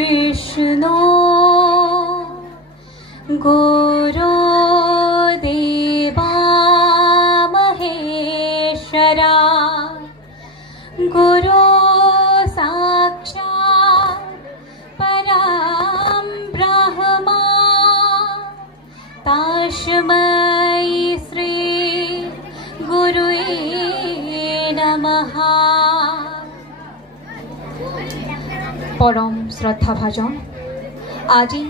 কৃষ্ণ গুৰুদেবা মহেশ্বৰা গুৰু সাক্ষাৎ পৰম ব্ৰহ্মা তস্मै শ্ৰী গুৰুয়ে নমঃ। পৰম শ্ৰদ্ধাভাজন আজি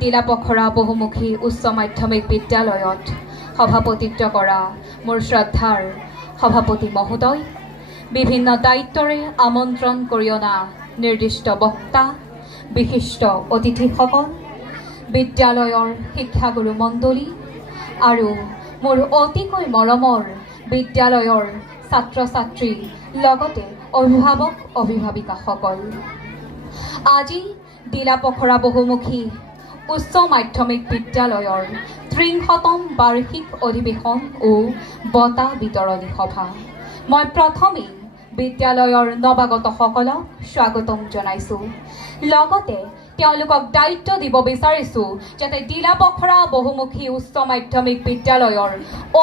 দিলাপখৰা বহুমুখী উচ্চ মাধ্যমিক বিদ্যালয়ত সভাপতিত্ব কৰা মোৰ শ্ৰদ্ধাৰ সভাপতি মহোদয়, বিভিন্ন দায়িত্বৰে আমন্ত্ৰণ কৰি অনা নিৰ্দিষ্ট বক্তা, বিশিষ্ট অতিথিসকল, বিদ্যালয়ৰ শিক্ষাগুৰু মণ্ডলী আৰু মোৰ অতিকৈ মৰমৰ বিদ্যালয়ৰ ছাত্ৰ ছাত্ৰী লগতে অভিভাৱক অভিভাৱিকাসকল, আজি দিলাপখৰা বহুমুখী উচ্চ মাধ্যমিক বিদ্যালয়ৰ ৩০তম বাৰ্ষিক অধিৱেশন ও বঁটা বিতৰণী সভা। মই প্ৰথমেই বিদ্যালয়ৰ নৱাগতসকলক স্বাগতম জনাইছোঁ। লগতে তেওঁলোকক দায়িত্ব দিব বিচাৰিছোঁ যাতে দিলাপখৰা বহুমুখী উচ্চ মাধ্যমিক বিদ্যালয়ৰ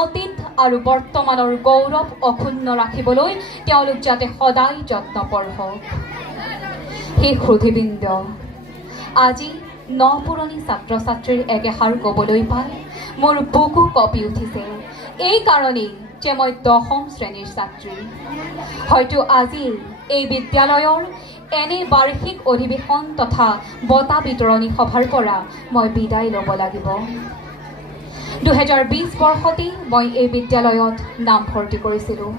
অতীত আৰু বৰ্তমানৰ গৌৰৱ অক্ষুণ্ণ ৰাখিবলৈ তেওঁলোক যাতে সদায় যত্নপৰ হওক। সেই সুধীবৃন্দ, আজি নপুৰণি ছাত্ৰ ছাত্ৰীৰ একেষাৰ ক'বলৈ পাই মোৰ বুকু কঁপি উঠিছে। এই কাৰণেই যে মই ১০ম শ্ৰেণীৰ ছাত্ৰী। হয়তো আজি এই বিদ্যালয়ৰ এনে বাৰ্ষিক অধিৱেশন তথা বঁটা বিতৰণী সভাৰ পৰা মই বিদায় ল'ব লাগিব। ২০২০ বৰ্ষতেই মই এই বিদ্যালয়ত নামভৰ্তি কৰিছিলোঁ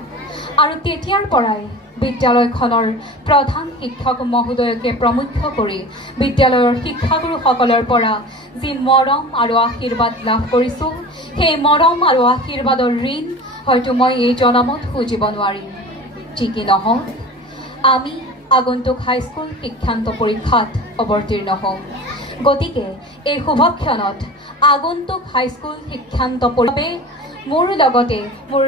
আৰু তেতিয়াৰ পৰাই বিদ্যালয়খনৰ প্ৰধান শিক্ষক মহোদয়কে প্ৰমুখ্য কৰি বিদ্যালয়ৰ শিক্ষাগুৰুসকলৰ পৰা যি মৰম আৰু আশীৰ্বাদ লাভ কৰিছোঁ, সেই মৰম আৰু আশীৰ্বাদৰ ঋণ হয়তো মই এই জনমত খুজিব নোৱাৰিম। যি কি নহওক, আমি আগন্তুক হাইস্কুল শিক্ষান্ত পৰীক্ষাত অৱতীৰ্ণ হ'ম। গতিকে এই শুভক্ষণত আগন্তুক হাইস্কুল শিক্ষান্ত পৰীক্ষাৰ মোৰ লগতে মোৰ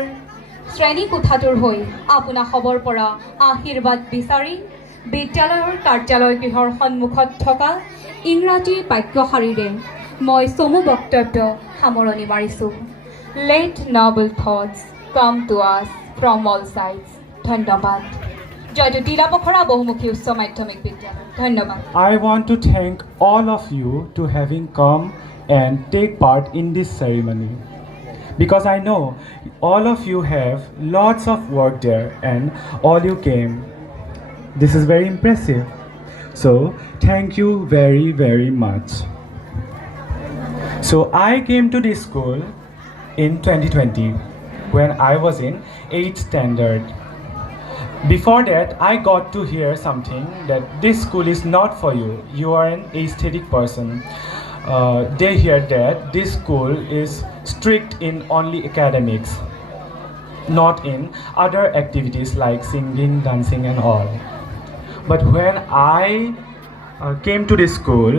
শ্ৰেণী কোঠাটোৰ হৈ আপোনাসৱৰ পৰা আশীৰ্বাদ বিচাৰি বিদ্যালয়ৰ কাৰ্যালয় গৃহৰ সন্মুখত থকা ইংৰাজী বাক্যশাৰীৰে মই চমু বক্তব্য সামৰণি মাৰিছোঁ। Let noble thoughts come to us from all sides. ধন্যবাদ। জয়টো দিলাপখৰা বহুমুখী উচ্চ মাধ্যমিক বিদ্যালয়। ধন্যবাদ। I want to thank all of you to having come and take part in this ceremony, because I know all of you have lots of work there and all you came. This is very impressive. So thank you very, very much. So I came to this school in 2020 when I was in 8th standard. Before that, I got to hear something that this school is not for you. You are an aesthetic person. They hear that this school is strict in only academics, not in other activities like singing, dancing and all. But when I came to this school,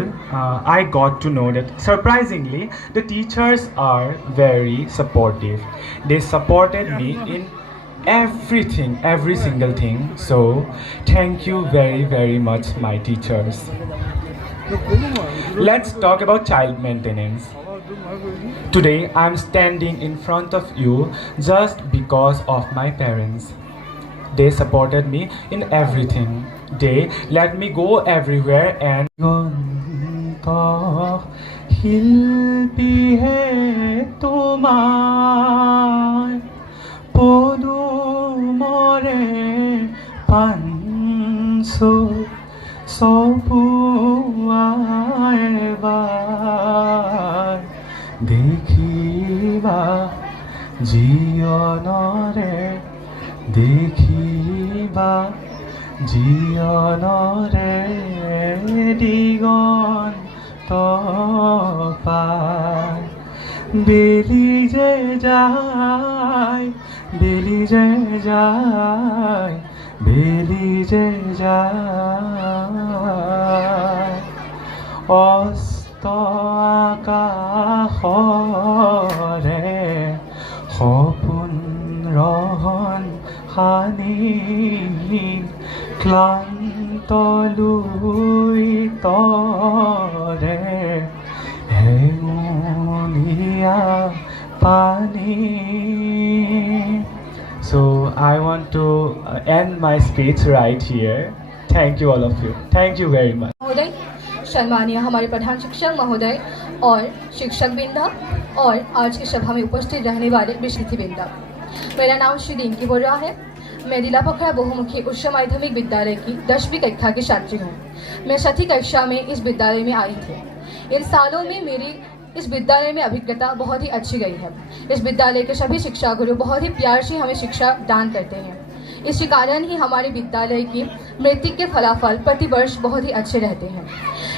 I got to know that surprisingly the teachers are very supportive. They supported me in everything, every single thing. So thank you very, very much, my teachers. Let's talk about child maintenance. Today I'm standing in front of you just because of my parents. They supported me in everything. They let me go everywhere and শিল্পী হে তোমার পদুমরে পাঞ্চো সপুয়াইবাৰ দেখিবা জীয়নৰে, দেখিবা জীয়নৰে দিগন্ত পায়। বেলি যে যায়, বেলি যে যায়, বেলি যে যায়, অস্ত আকাশৰে সপোন ৰহন সানি ক্লান্ত তলুই তৰে হেঙুলীয়া পানী. So I want to end my speech right here. Thank you all of you. Thank you very much. महोदय, सम्मानीय हमारे प्रधान शिक्षक महोदय और शिक्षक वृंदा और आज की सभा में उपस्थित रहने वाले विशिष्ट वृंदा, मेरा नाम श्री रिंकी बोरा है. मैं दिला पोखरा बहुमुखी उच्च माध्यमिक विद्यालय की 10वीं कक्षा की छात्री हूँ. मैं 6ठी कक्षा में इस विद्यालय में आई थी. इन सालों में मेरी इस विद्यालय में अभिज्ञता बहुत ही अच्छी गई है. इस विद्यालय के सभी शिक्षा गुरु बहुत ही प्यार से हमें शिक्षा दान करते हैं. इसी कारण ही हमारे विद्यालय की मृतिक के फलाफल प्रतिवर्ष बहुत ही अच्छे रहते हैं.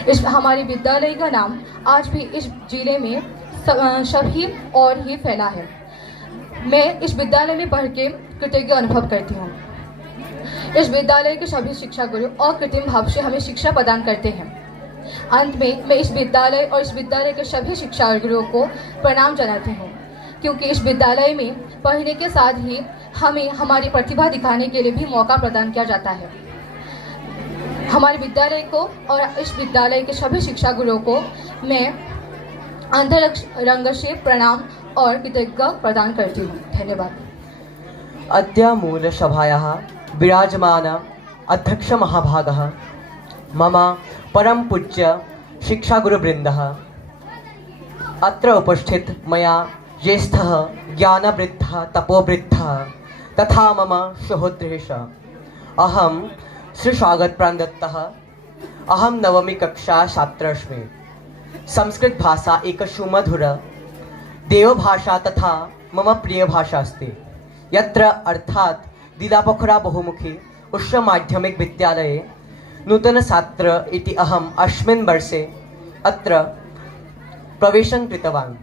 इस हमारे विद्यालय का नाम आज भी इस जिले में सभी और ही फैला है. मैं इस विद्यालय में पढ़ के कृतज्ञ अनुभव करती हूँ. इस विद्यालय के सभी शिक्षा गुरु अकृत्रिम भाव से हमें शिक्षा प्रदान करते हैं. अंत में मैं इस विद्यालय और इस विद्यालय के सभी शिक्षा गुरुओं को प्रणाम जनाती हूँ, क्योंकि इस विद्यालय में पढ़ने के साथ ही हमें हमारी प्रतिभा दिखाने के लिए भी मौका प्रदान किया जाता है. हमारे विद्यालय को और इस विद्यालय के सभी शिक्षा गुरुओं को मैं अंतरंग से प्रणाम और कृतज्ञता प्रदान करती हूँ. धन्यवाद. अद्य मूलसभायाः विराजमान अध्यक्ष महाभागः मम परम पूज्य शिक्षागुरुवृन्दः, अत्र उपस्थित मया ज्येष्ठः ज्ञानवृद्धः तपोवृद्धः तथा मम सहोदरेश. अहं श्रीस्वागतप्राणदत्तः. अहं 9वीं कक्षा छात्रस्मि. संस्कृत भाषा एक सुमधुर देवभाषा तथा मम प्रिय भाषा अस्ति. यत्र अर्थात दिलापोखरा बहुमुखी उच्च माध्यमिक विद्यालये नूतन छात्र इति अहम् अस्मिन् वर्षे अत्र प्रवेशं कृतवान्.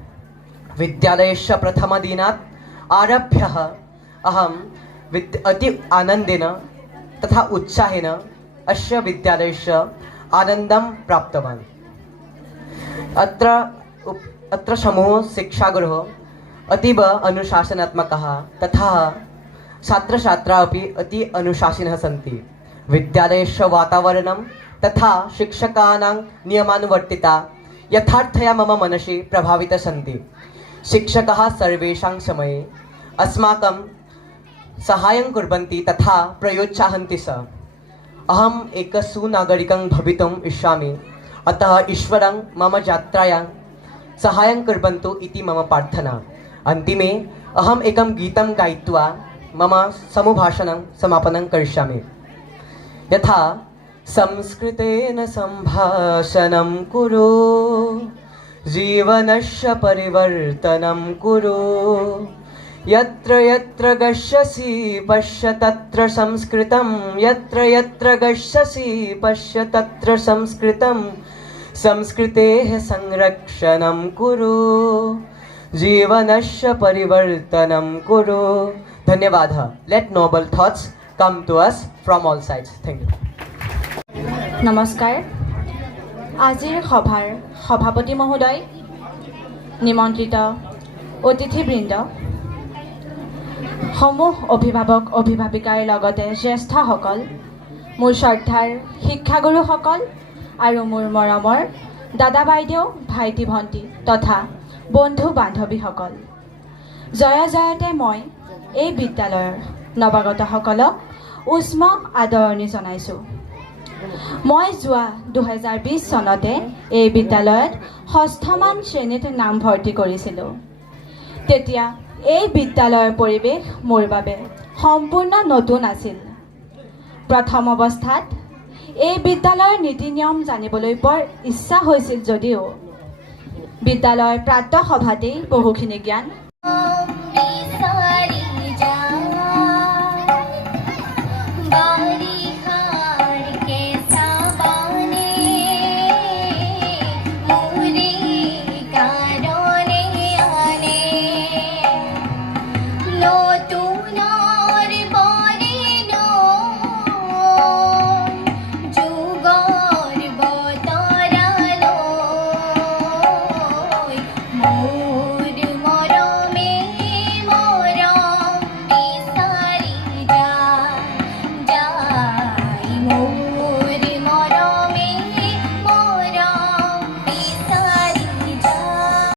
विद्यालयस्य प्रथमदिनात् आरभ्य अहम् अति आनन्देन तथा उत्साहेन अस्य विद्यालयस्य आनन्दं प्राप्तवान्. अत्र समूह शिक्षागुरुः अतीव अनुशासनात्मकः तथा छात्रछात्रा अपि अति अनुशासिनः सन्ति. विद्यालयस्य वातावरणं तथा शिक्षकानां नियमानुवर्तिता यथार्थतया मम मनसि प्रभाविताः सन्ति. शिक्षकाः सर्वेषां समये अस्माकं सहायं कुर्वन्ति तथा प्रोत्साहन्ति च. अहम् एकः सुनागरिकः भवितुम् इच्छामि. अतः ईश्वरं मम यात्रायां सहायं कुर्वन्तु इति मम प्रार्थना. अन्तिमे अहम् एकं गीतं गायित्वा मम समूहभाषणं समापनं करिष्यामि. यथा संस्कृतेन सम्भाषणं कुरु जीवनस्य परिवर्तनं कुरु. यत्र यत्र गच्छसि पश्य तत्र संस्कृतं. यत्र यत्र गच्छसि पश्य तत्र संस्कृतं. संस्कृतेः संरक्षणं कुरु जीवनस्य परिवर्तनं कुरु. धन्यवादः. Let noble thoughts come to us from all sides. Thank you. নমস্কাৰ. আজিৰ সভাৰ সভাপতি মহোদয়, নিমন্ত্ৰিত অতিথিবৃন্দ, সমূহ অভিভাৱক অভিভাৱিকাৰ লগতে জ্যেষ্ঠসকল, মোৰ শ্ৰদ্ধাৰ শিক্ষাগুৰুসকল আৰু মোৰ মৰমৰ দাদা বাইদেউ ভাইটি ভণ্টি তথা বন্ধু বান্ধৱীসকল, জয় জয়তে মই এই বিদ্যালয়ৰ নৱাগতসকলক উষ্ম আদৰণি জনাইছোঁ. মই যোৱা 2020 চনতে এই বিদ্যালয়ত 6ষ্ঠমান শ্ৰেণীত নামভৰ্তি কৰিছিলোঁ. তেতিয়া এই বিদ্যালয়ৰ পৰিৱেশ মোৰ বাবে সম্পূৰ্ণ নতুন আছিল. প্ৰথম অৱস্থাত এই বিদ্যালয়ৰ নীতি নিয়ম জানিবলৈ বৰ ইচ্ছা হৈছিল যদিও বিদ্যালয়ৰ প্ৰাতঃ সভাতেই বহুখিনি জ্ঞান